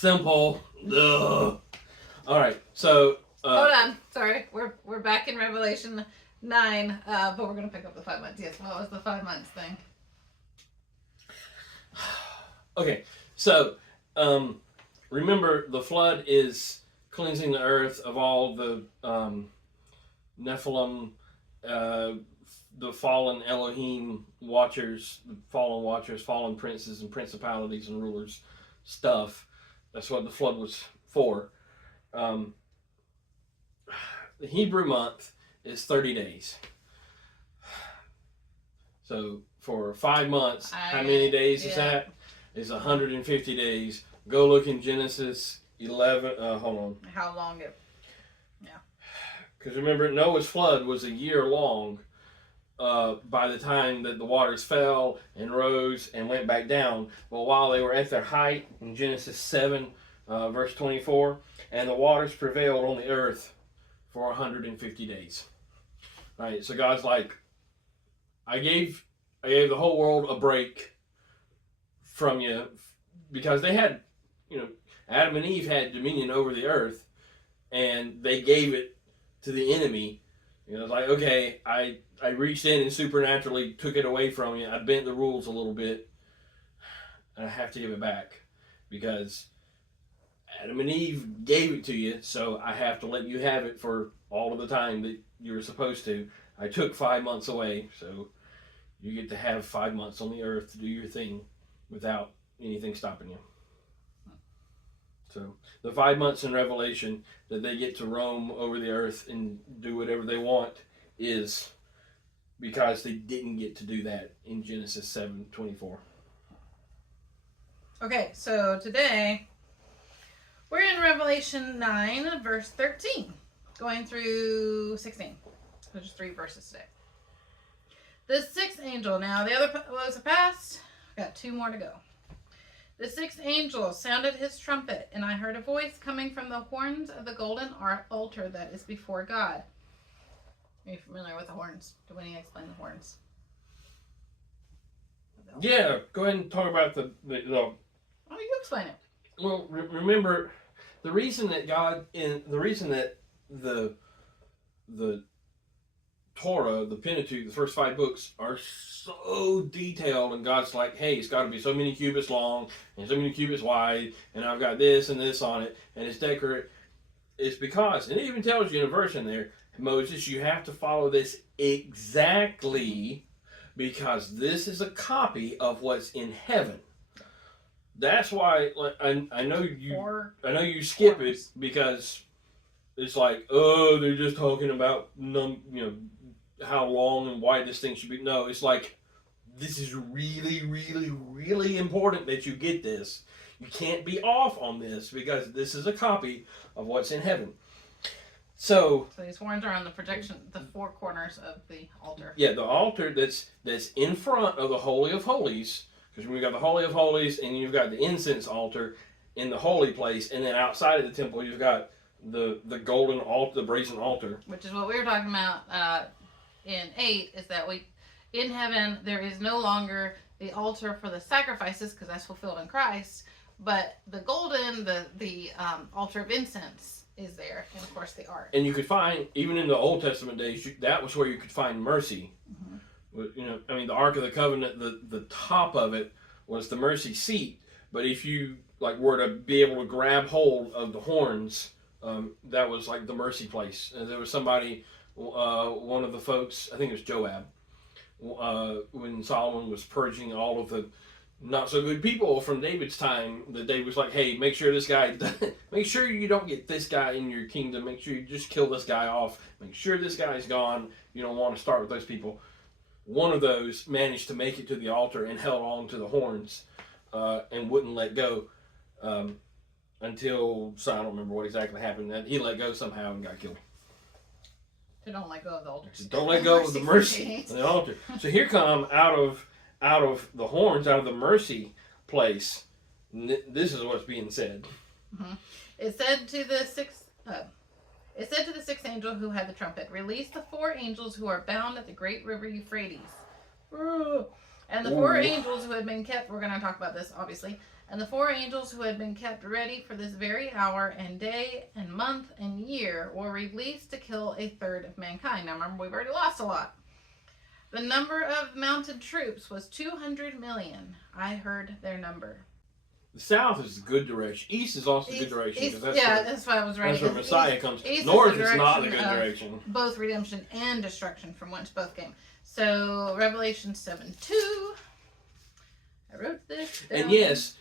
simple. Ugh. All right, so hold on. Sorry, we're back in Revelation 9, but we're gonna pick up the 5 months. Yes, what was the 5 months thing? Okay, so remember the flood is cleansing the earth of all the Nephilim, the fallen Elohim watchers, fallen princes and principalities and rulers stuff. That's what the flood was for. The Hebrew month is 30 days. So for 5 months, how many days is that? It's 150 days. Go look in Genesis 11. Hold on. How long it? Yeah. Because remember, Noah's flood was a year long. By the time that the waters fell and rose and went back down, but while they were at their height in Genesis 7, verse 24, and the waters prevailed on the earth for 150 days. Right. So God's like, I gave the whole world a break from you because they had, Adam and Eve had dominion over the earth, and they gave it to the enemy. It's like, okay, I reached in and supernaturally took it away from you. I bent the rules a little bit, and I have to give it back because Adam and Eve gave it to you, so I have to let you have it for all of the time that you were supposed to. I took 5 months away, so you get to have 5 months on the earth to do your thing without anything stopping you. So the 5 months in Revelation that they get to roam over the earth and do whatever they want is because they didn't get to do that in Genesis 7:24. Okay, so today we're in Revelation 9, verse 13, going through 16. So just 3 verses today. The sixth angel, now the other woes have passed. Got 2 more to go. The sixth angel sounded his trumpet, and I heard a voice coming from the horns of the golden altar that is before God. Are you familiar with the horns? Do we need to explain the horns? Yeah, go ahead and talk about the Oh, you explain it. Well, remember, the reason that the Torah, the Pentateuch, the first 5 books are so detailed, and God's like, hey, it's got to be so many cubits long and so many cubits wide, and I've got this and this on it, and it's decorate. It's because, and it even tells you in a verse in there, Moses, you have to follow this exactly because this is a copy of what's in heaven. That's why, like, I know you skip it because it's like, oh, they're just talking about how long and wide this thing should be. No, it's like, this is really, really, really important that you get this. You can't be off on this because this is a copy of what's in heaven. So these horns are on the projection, the 4 corners of the altar. Yeah, the altar that's in front of the Holy of Holies, because we've got the Holy of Holies and you've got the incense altar in the holy place, and then outside of the temple you've got the golden altar, the brazen altar. Which is what we were talking about in 8, is that in heaven there is no longer the altar for the sacrifices, because that's fulfilled in Christ, but the golden, the altar of incense is there, and of course the ark. And you could find, even in the Old Testament days, that was where you could find mercy. Mm-hmm. The Ark of the Covenant, the top of it was the mercy seat, but if you were to be able to grab hold of the horns, that was like the mercy place. And there was somebody, one of the folks, I think it was Joab, when Solomon was purging all of the not so good people from David's time, that David was like, hey, make sure make sure you don't get this guy in your kingdom. Make sure you just kill this guy off. Make sure this guy's gone. You don't want to start with those people. One of those managed to make it to the altar and held on to the horns and wouldn't let go until, so I don't remember what exactly happened. He let go somehow and got killed. So don't let go of the altar. So don't let go of the mercy of the altar. So here come out of the horns, out of the mercy place, this is what's being said. Mm-hmm. It said to the sixth angel who had the trumpet, release the 4 angels who are bound at the great river Euphrates. And the four Ooh. angels who had been kept, we're going to talk about this obviously, and the four angels who had been kept ready for this very hour and day and month and year were released to kill a third of mankind. Now remember, we've already lost a lot. The number of mounted troops was 200 million. I heard their number. The south is the good direction. East is also the good direction. East, That's yeah, where, that's what I was writing. that's where Messiah comes. East North is is not the direction good of direction. both redemption and destruction, from whence both came. So Revelation 7:2. I wrote this down. And yes,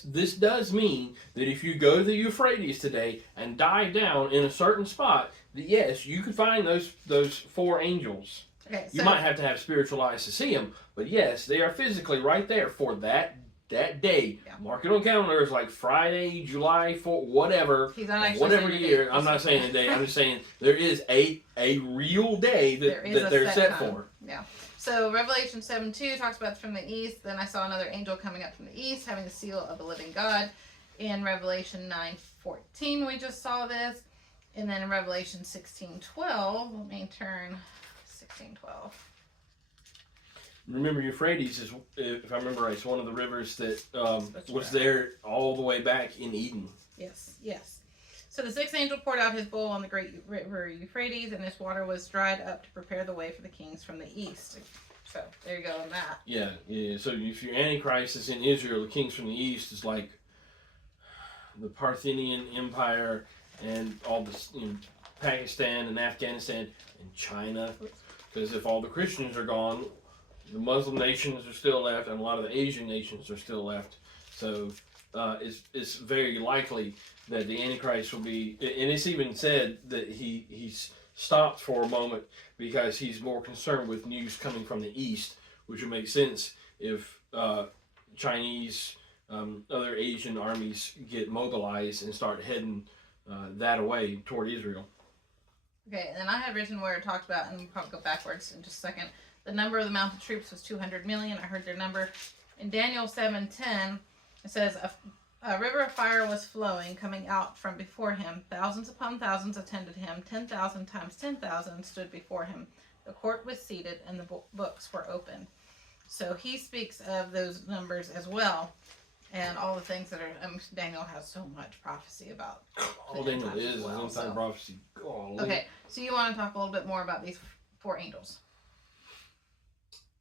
this does mean that if you go to the Euphrates today and dive down in a certain spot, that yes, you can find those four angels. Okay, so You might have to have spiritual eyes to see them, but yes, they are physically right there for that day. Yeah. Mark it on calendars like Friday, July 4th, whatever. He's not actually whatever saying a year. date. I'm not saying a day. I'm just saying there is a real day that they're set for. Yeah. So Revelation 7:2 talks about from the east. Then I saw another angel coming up from the east, having the seal of the living God. In Revelation 9:14, we just saw this. And then in Revelation 16:12, let me turn 16:12. Remember, Euphrates is, if I remember right, it's one of the rivers that That's was right. there all the way back in Eden. Yes, yes. So the sixth angel poured out his bowl on the great river Euphrates, and its water was dried up to prepare the way for the kings from the east. So there you go on that. Yeah. So if your Antichrist is in Israel, the kings from the east is like the Parthian Empire and all this, Pakistan and Afghanistan and China. Because if all the Christians are gone, the Muslim nations are still left, and a lot of the Asian nations are still left. So it's very likely that the Antichrist will be, and it's even said that he's stopped for a moment because he's more concerned with news coming from the east, which would make sense if Chinese, other Asian armies get mobilized and start heading that away toward Israel. Okay, and I had written where it talked about, and we'll probably go backwards in just a second. The number of the mounted troops was 200 million. I heard their number. In Daniel 7:10, it says, a river of fire was flowing, coming out from before him. Thousands upon thousands attended him. 10,000 times 10,000 stood before him. The court was seated, and the books were opened. So he speaks of those numbers as well, and all the things that are. Daniel has so much prophecy about. All Daniel is well, end time prophecy. Golly. Okay, so you want to talk a little bit more about these four angels?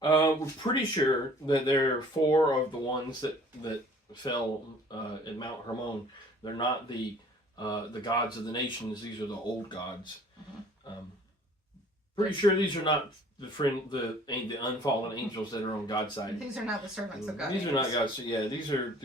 We're pretty sure that there are four of the ones that fell at Mount Hermon. They're not the gods of the nations. These are the old gods. Mm-hmm. Pretty sure these are not the unfallen angels that are on God's side. These are not the servants of God. These are not God's. Yeah, these are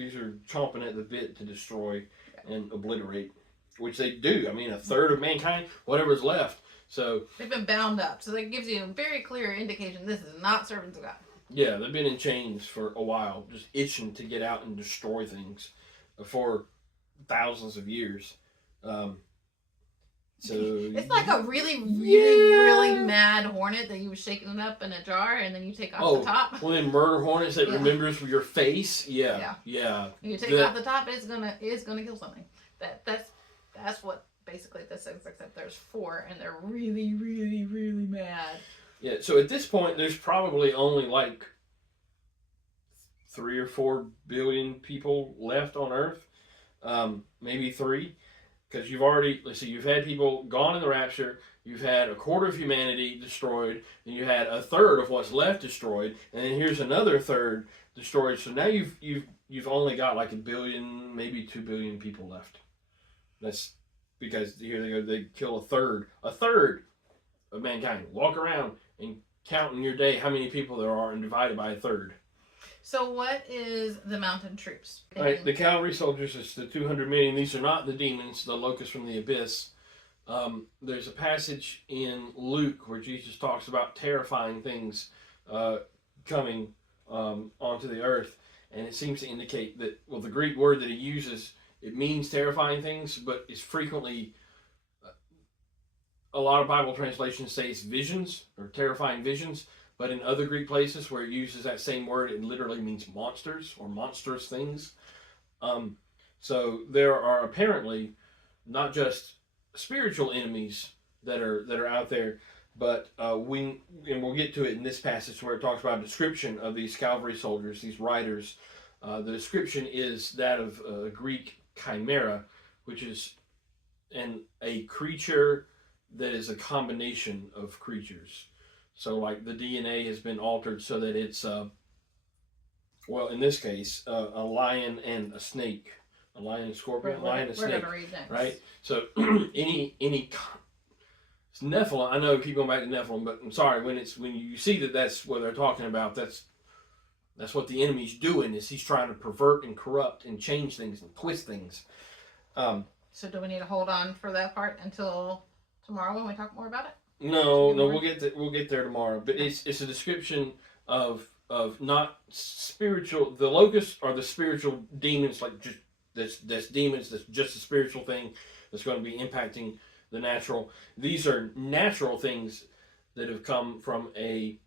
chomping at the bit to destroy and obliterate, which they do. I mean, a third of mankind, whatever's left. So they've been bound up. So that gives you a very clear indication this is not servants of God. yeah, they've been in chains for a while, just itching to get out and destroy things for thousands of years. So it's like a really mad hornet that you was shaking it up in a jar and then you take off the top. Well, then murder hornets that remembers your face. Yeah. You take off the top, it's gonna kill something. That's what basically this is. Except there's four, and they're really mad. Yeah. So at this point, there's probably only like 3 or 4 billion people left on Earth, maybe 3. Because you've had people gone in the rapture, you've had a quarter of humanity destroyed, and you had a third of what's left destroyed, and then here's another third destroyed. So now you've only got like 1 billion, maybe 2 billion people left. That's because here they go, they kill a third of mankind. Walk around and count in your day how many people there are and divide it by a third. So what is the mountain troops? Right, the cavalry soldiers is the 200 million. These are not the demons, the locusts from the abyss. There's a passage in Luke where Jesus talks about terrifying things coming onto the earth, and it seems to indicate that, well, the Greek word that he uses, it means terrifying things, but it's frequently, a lot of Bible translations say it's visions or terrifying visions. But in other Greek places where it uses that same word, it literally means monsters or monstrous things. So there are apparently not just spiritual enemies that are out there. But and we'll get to it in this passage where it talks about a description of these cavalry soldiers, these riders. The description is that of a Greek chimera, which is a creature that is a combination of creatures. So, like, the DNA has been altered so that it's, well, in this case, a lion and a snake, a lion and scorpion, lion and snake. We're gonna read next, right? So, any Nephilim. I know keep going back to Nephilim, but I'm sorry when you see that that's what they're talking about. That's what the enemy's doing, is he's trying to pervert and corrupt and change things and twist things. So do we need to hold on for that part until tomorrow when we talk more about it? No, we'll get there tomorrow. But it's a description of not spiritual. The locusts are the spiritual demons, like just that's demons. That's just a spiritual thing that's going to be impacting the natural. These are natural things that have come from a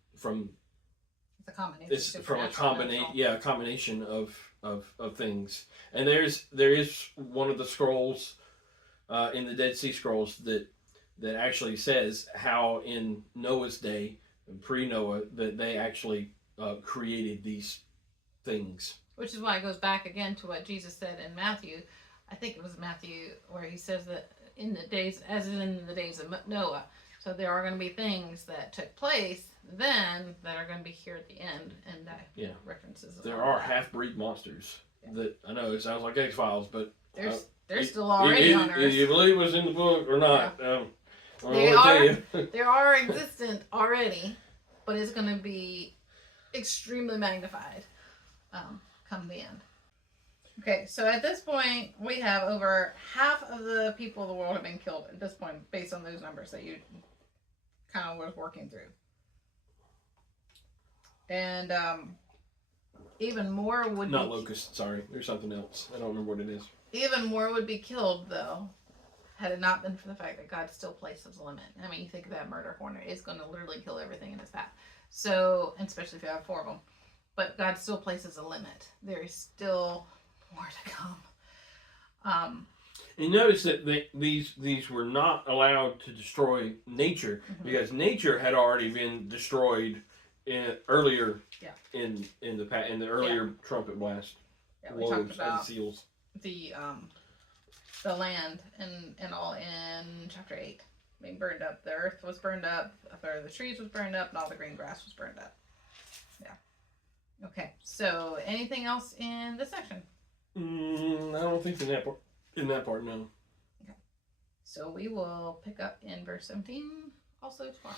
combination of things. And there is one of the scrolls in the Dead Sea Scrolls that actually says how in Noah's day, pre-Noah, that they actually created these things. Which is why it goes back again to what Jesus said in Matthew. I think it was Matthew where he says that in the days of Noah. So there are going to be things that took place then that are going to be here at the end, and that references. There are half-breed monsters that I know it sounds like X-Files, but they're still already on Earth. You believe it was in the book or not? Yeah. They are existent already, but it's going to be extremely magnified come the end. Okay, so at this point, we have over half of the people of the world have been killed at this point, based on those numbers that you kind of was working through. And even more would not locusts, sorry. There's something else. I don't remember what it is. Even more would be killed, though, had it not been for the fact that God still places a limit. I mean, you think of that murder hornet, it's going to literally kill everything in its path. So, especially if you have 4 of them. But God still places a limit. There is still more to come. And notice that these were not allowed to destroy nature, because nature had already been destroyed earlier in the earlier trumpet blast. Yeah, we talked about seals. The land and all in chapter 8 being burned up. The earth was burned up, the trees was burned up, and all the green grass was burned up. Yeah. Okay. So anything else in this section? I don't think in that part, no. Okay. So we will pick up in verse 17 also tomorrow.